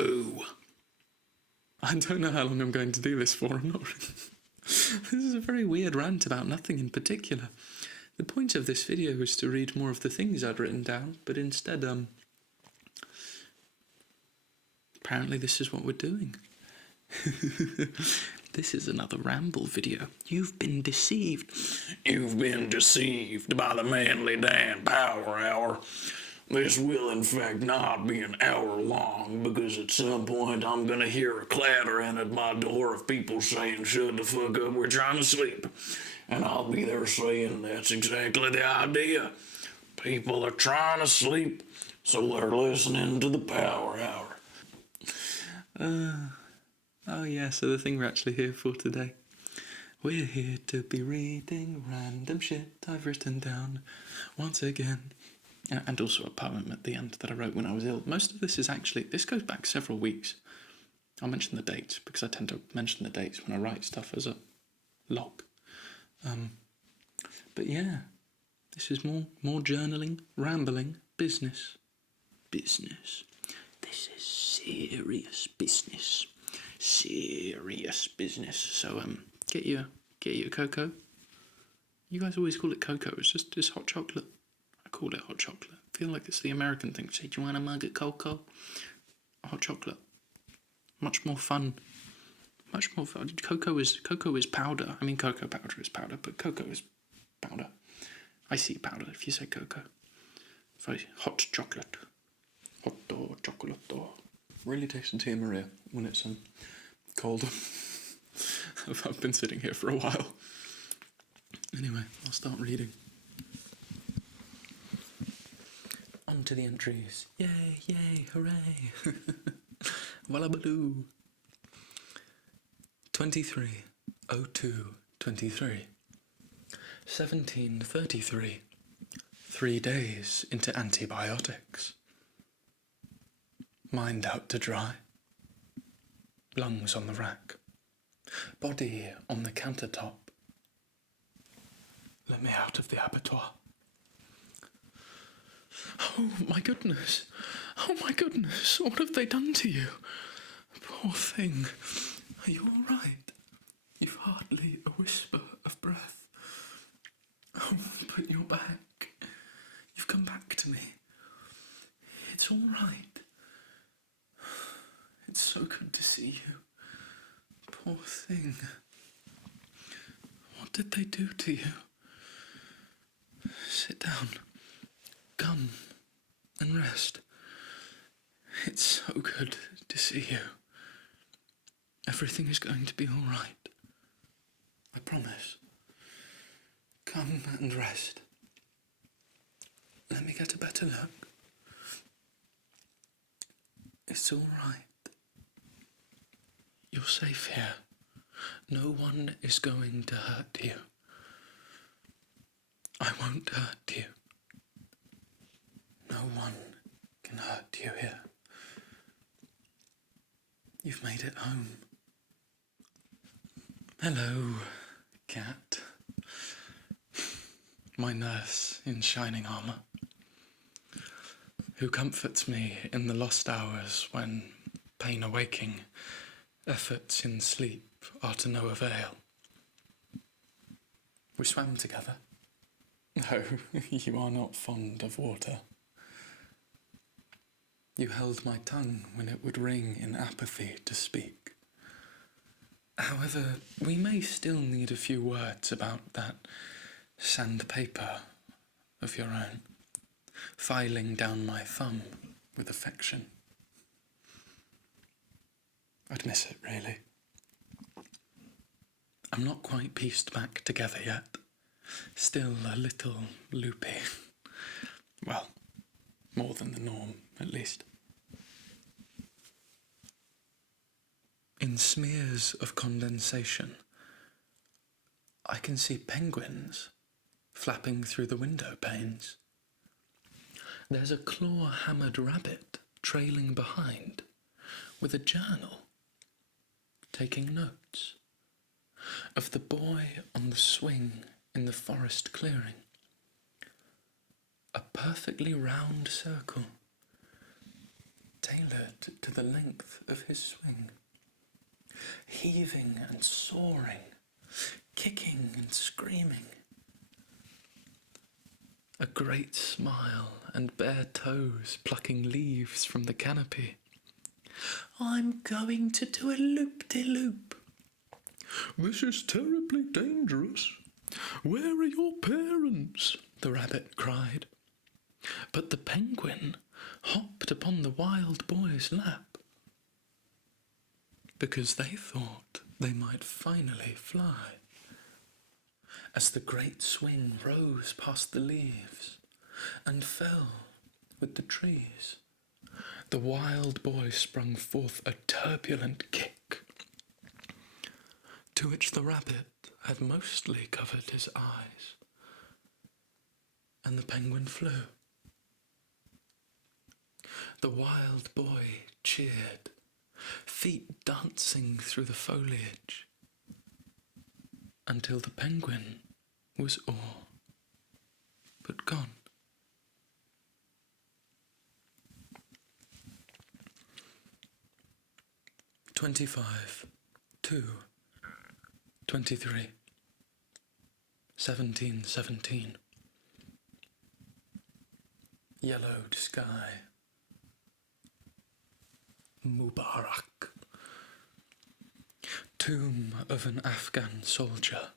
Hello. I don't know how long I'm going to do this for. I'm not. This is a very weird rant about nothing in particular. The point of this video is to read more of the things I'd written down, but instead, apparently this is what we're doing. This is another ramble video. You've been deceived. You've been deceived by the Manly Dan Power Hour. This will in fact not be an hour long, because at some point I'm gonna hear a clattering at my door of people saying, "Shut the fuck up, we're trying to sleep." And I'll be there saying, that's exactly the idea. People are trying to sleep, so they're listening to the Power Hour. Oh yeah, so the thing we're actually here for today. We're here to be reading random shit I've written down once again. And also a poem at the end that I wrote when I was ill. Most of this is actually, this goes back several weeks. I'll mention the dates, because I tend to mention the dates when I write stuff as a log. But yeah, this is more journaling, rambling, business. This is serious business. Serious business. So get your cocoa. You guys always call it cocoa. It's hot chocolate. I call it hot chocolate. I feel like it's the American thing to say, do you want a mug of cocoa? Hot chocolate. Much more fun. Much more fun. Cocoa is powder. I mean, cocoa powder is powder, but cocoa is powder. I see powder if you say cocoa. Very hot chocolate. Hot chocolate. Really tastes of Tia Maria when it's cold. I've been sitting here for a while. Anyway, I'll start reading. On to the entries. Yay, yay, hooray. Wallabaloo. 23/02/23. 17:33. 3 days into antibiotics. Mind out to dry. Lungs on the rack. Body on the countertop. Let me out of the abattoir. Oh my goodness. Oh my goodness. What have they done to you? Poor thing. Are you all right? You've hardly a whisper of breath. Oh, but you're back. You've come back to me. It's all right. It's so good to see you. Poor thing. What did they do to you? Sit down. Come and rest. It's so good to see you. Everything is going to be all right. I promise. Come and rest. Let me get a better look. It's all right. You're safe here. No one is going to hurt you. I won't hurt you. No one can hurt you here. You've made it home. Hello, cat. My nurse in shining armour, who comforts me in the lost hours when pain awaking, efforts in sleep are to no avail. We swam together. Oh, you are not fond of water. You held my tongue when it would ring in apathy to speak. However, we may still need a few words about that sandpaper of your own, filing down my thumb with affection. I'd miss it, really. I'm not quite pieced back together yet. Still a little loopy. Well, more than the norm, at least. In smears of condensation, I can see penguins flapping through the window panes. There's a claw-hammered rabbit trailing behind with a journal, taking notes of the boy on the swing in the forest clearing. A perfectly round circle, tailored to the length of his swing, heaving and soaring, kicking and screaming. A great smile and bare toes plucking leaves from the canopy. I'm going to do a loop-de-loop. This is terribly dangerous. Where are your parents? The rabbit cried. But the penguin hopped upon the wild boy's lap, because they thought they might finally fly. As the great swing rose past the leaves and fell with the trees, the wild boy sprung forth a turbulent kick, to which the rabbit had mostly covered his eyes, and the penguin flew. The wild boy cheered, feet dancing through the foliage, until the penguin was all but gone. 25, 2, 23, 1717. Yellowed sky. Mubarak. Tomb of an Afghan soldier.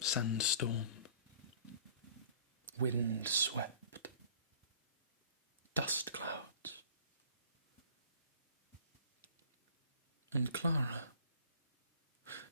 Sandstorm. Wind swept. Dust clouds. And Clara,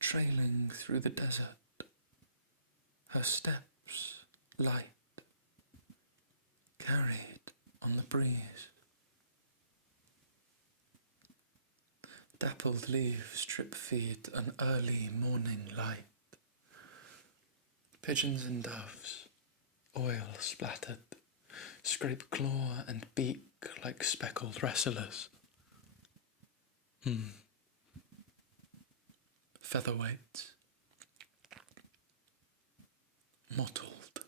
trailing through the desert, her steps light, carried on the breeze. Dappled leaves drip feed an early morning light. Pigeons and doves, oil splattered, scrape claw and beak like speckled wrestlers. Featherweight, mottled.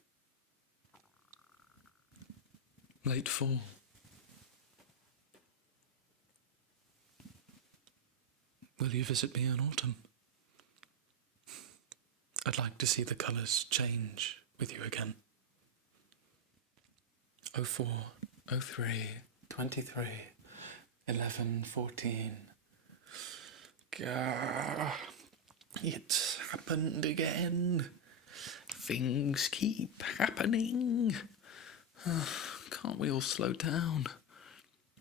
Late fall. Will you visit me in autumn? I'd like to see the colours change with you again. 04, 03, 23, 11, 14. Gah, it's happened again. Things keep happening. Can't we all slow down?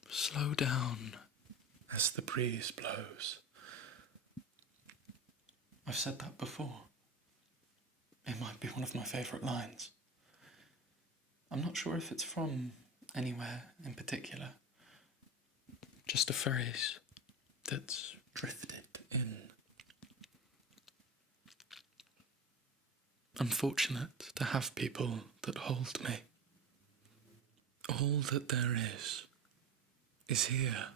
Slow down as the breeze blows. I've said that before. It might be one of my favourite lines. I'm not sure if it's from anywhere in particular. Just a phrase that's drifted in. I'm fortunate to have people that hold me. All that there is here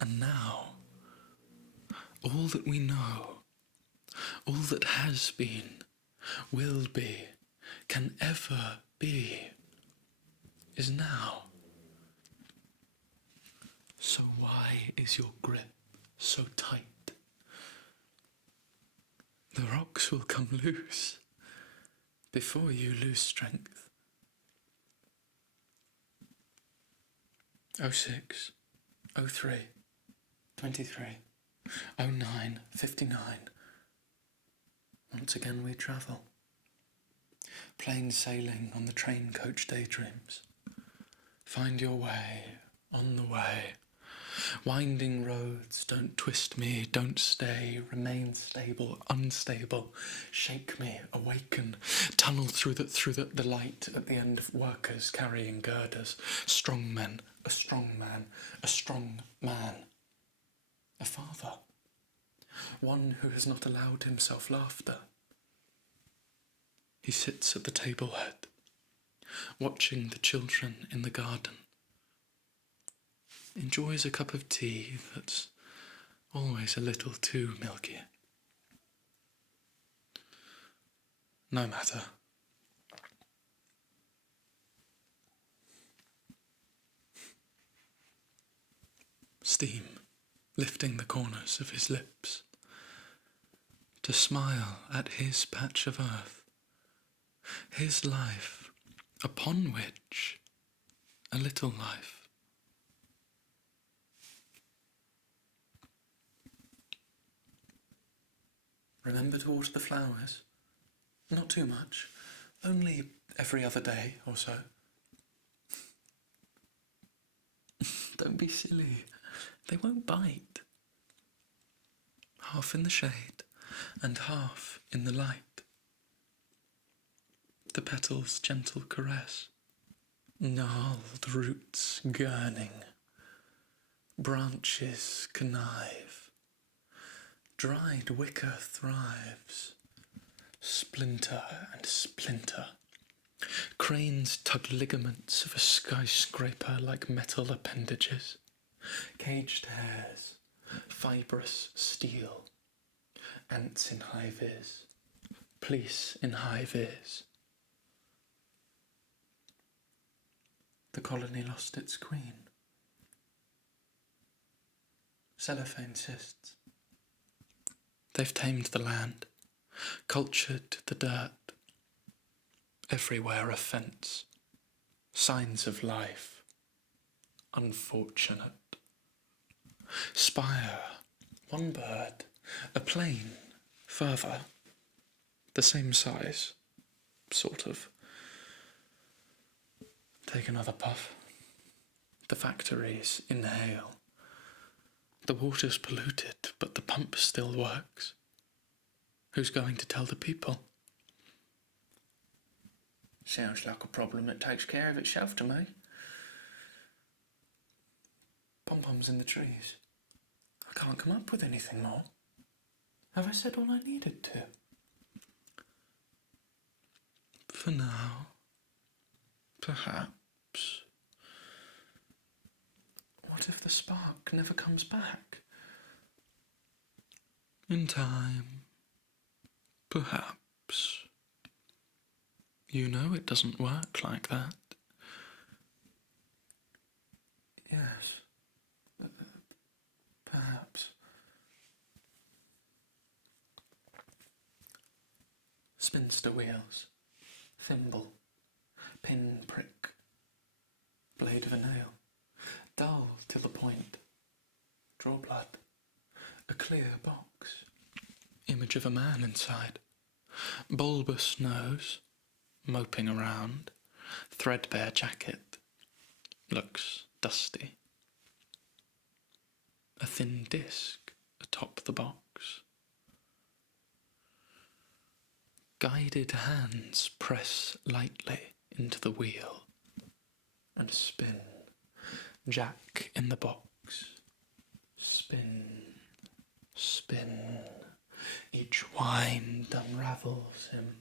and now. All that we know, all that has been, will be, can ever be, is now. So why is your grip so tight? The rocks will come loose before you lose strength. 06, 03, 23, 09, 59. Once again we travel. Plain sailing on the train coach daydreams. Find your way on the way. Winding roads, don't twist me, don't stay, remain stable, unstable, shake me, awaken, tunnel through the light at the end of workers carrying girders, strong men, a strong man, a strong man, a father, one who has not allowed himself laughter. He sits at the table head, watching the children in the garden. Enjoys a cup of tea that's always a little too milky. No matter. lifting the corners of his lips, to smile at his patch of earth, his life, upon which a little life. Remember to water the flowers. Not too much, only every other day or so. Don't be silly, they won't bite. Half in the shade and half in the light. The petals' gentle caress, gnarled roots gurning, branches connive, dried wicker thrives, splinter and splinter. Cranes tug ligaments of a skyscraper like metal appendages, caged hairs, fibrous steel, ants in high vis, police in high vis. The colony lost its queen. Cellophane cysts. They've tamed the land, cultured the dirt. Everywhere a fence, signs of life, unfortunate. Spire, one bird, a plane, further, the same size, sort of. Take another puff. The factories inhale. The water's polluted, but the pump still works. Who's going to tell the people? Sounds like a problem that takes care of itself to me. Pom-poms in the trees. I can't come up with anything more. Have I said all I needed to? For now, perhaps. What if the spark never comes back? In time, perhaps. You know it doesn't work like that. Yes, perhaps. Spinster wheels, thimble, pin prick, blade of a nail, dull to the point, draw blood, a clear box, image of a man inside, bulbous nose, moping around, threadbare jacket, looks dusty. A thin disc atop the box. Guided hands press lightly into the wheel and spin. Jack in the box. Spin, spin. Each wind unravels him.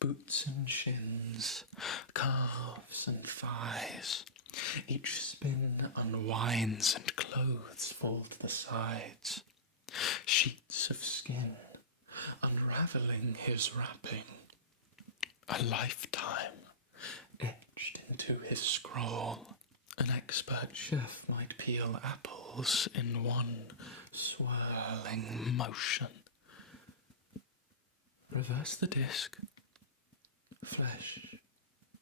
Boots and shins, calves and thighs. Each spin unwinds and clothes fall to the sides. Sheets of skin, unravelling his wrapping. A lifetime etched into his scroll. An expert chef might peel apples in one swirling motion. Reverse the disc. Flesh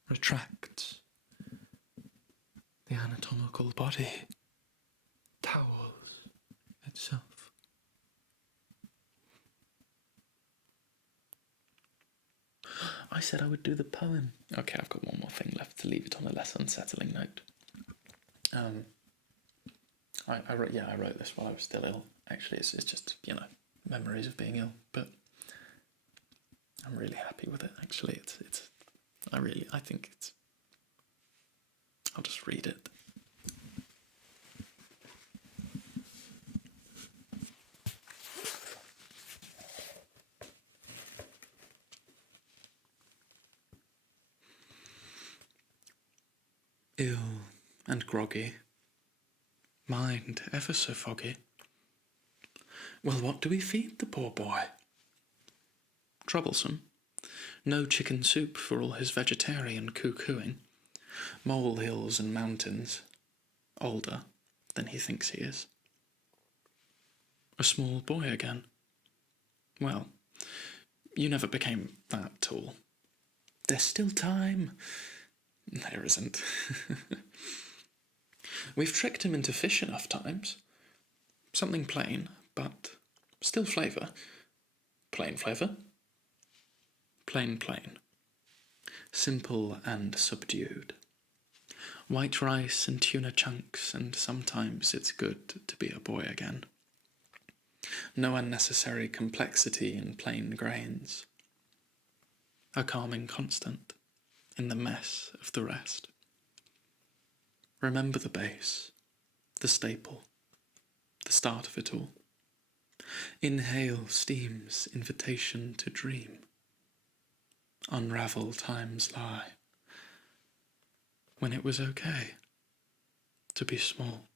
retracts. The anatomical body towels itself. I said I would do the poem. Okay, I've got one more thing left to leave it on a less unsettling note. I wrote this while I was still ill. Actually, it's just, memories of being ill, but I'm really happy with it. Actually, I think it's. I'll just read it. Ill and groggy, mind ever so foggy. Well, what do we feed the poor boy? Troublesome. No chicken soup for all his vegetarian coo-cooing. Molehills and mountains. Older than he thinks he is. A small boy again. Well, you never became that tall. There's still time. There isn't. We've tricked him into fish enough times. Something plain, but still flavour. Plain flavour. Plain. Simple and subdued. White rice and tuna chunks, and sometimes it's good to be a boy again. No unnecessary complexity in plain grains. A calming constant in the mess of the rest. Remember the base, the staple, the start of it all. Inhale steam's invitation to dream. Unravel time's lie. When it was okay to be small.